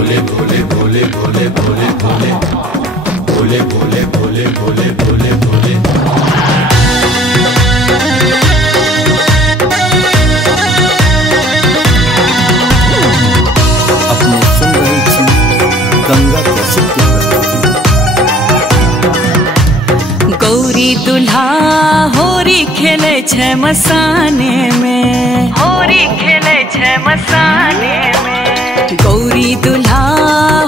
भोले भोले भोले भोले भोले भोले भोले भोले भोले भोले भोले भोले। अपने सुन रहे थी गंगा प्रसिद्ध गौरी दुल्हा होरी खेले छे मसाने में, होरी खेले छे मसाने में। गौरी दुल्हा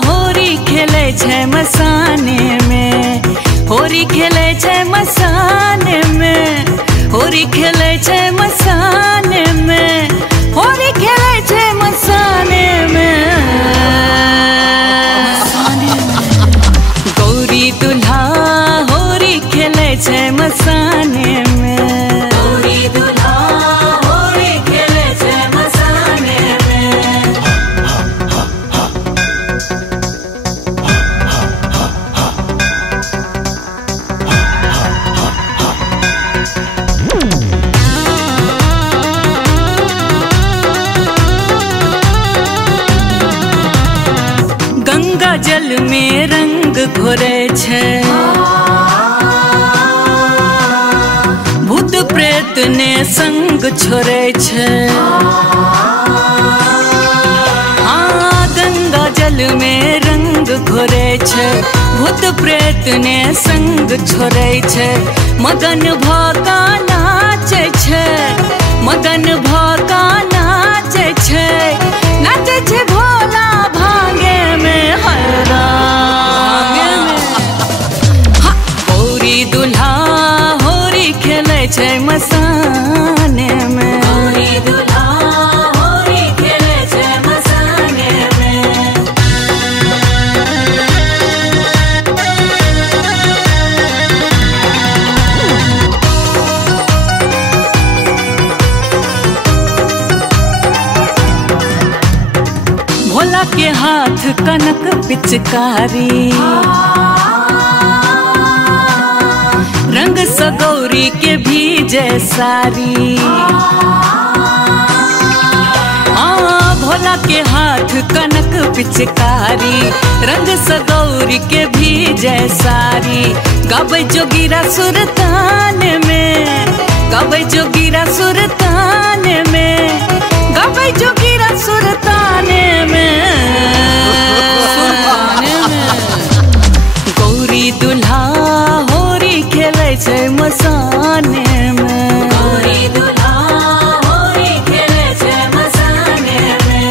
होरी खेले छे मसाने में, होरी खेले छे मसाने में, होरी खेले छे मसाने में, होरी खेले छे मसाने में। गौरी दुल्हा होरी खेले छे मसाने में, गौरी दुल्हा होरी खेले छे मसाने में। गंगा जल में रंग घोरे छे, भूत प्रेत ने संग छोड़े छे। हाँ, गंगा जल में रंग घोरे छे, भूत प्रेत ने संग छोड़े छे। मगन भका नाचे छे, मगन भका नाचे छे, नाचे छे भोला भांगे में हरा। गौरी दुल्हा होरी खेले छे मसाने में, गौरी दुल्हा होरी खेले छे मसाने में। भोला के हाथ कनक पिचकारी, रंग सगौरी के भीजे सारी। भोला के हाथ कनक पिचकारी, रंग सगौरी के भीजे सारी। गावे जोगिरा सुरतान में, गावे जोगिरा सुरतान में, गावे जोगिरा सुरतान में। गौरी दुल्हा होरी खेले छे मसाने में, गौरी दुल्हा होरी खेले छे मसाने में।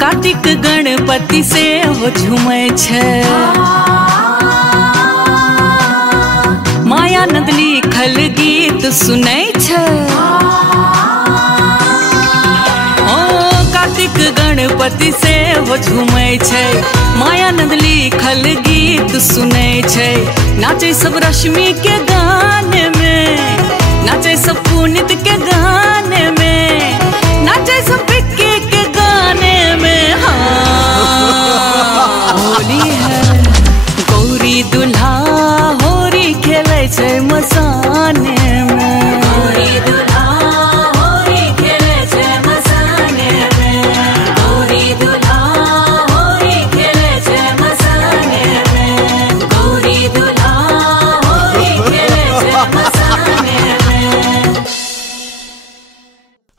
कार्तिक गणपति से हो झूमे छे, माया नद लिखल गीत सुनै छे। ओ कार्तिक गणपति से हो झूमे छे, माया नद लिखल गीत सुनै छे। नाचे सब रश्मि के गाने में, नाचे सब पुनीत के गाने में, नाचे सब विक्की के गाने में। हाँ, होली है। गौरी दुल्हा होरी खेले छे मसाने में, गौरी दुल्हा होरी खेले छे मसाने में, गौरी दुल्हा होरी खेले छे मसाने में, गौरी दुल्हा होरी खेले छे मसाने में।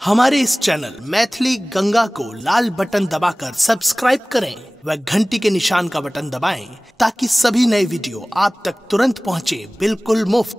हमारे इस चैनल मैथिली गंगा को लाल बटन दबाकर सब्सक्राइब करें व घंटी के निशान का बटन दबाएं ताकि सभी नए वीडियो आप तक तुरंत पहुंचे बिल्कुल मुफ्त।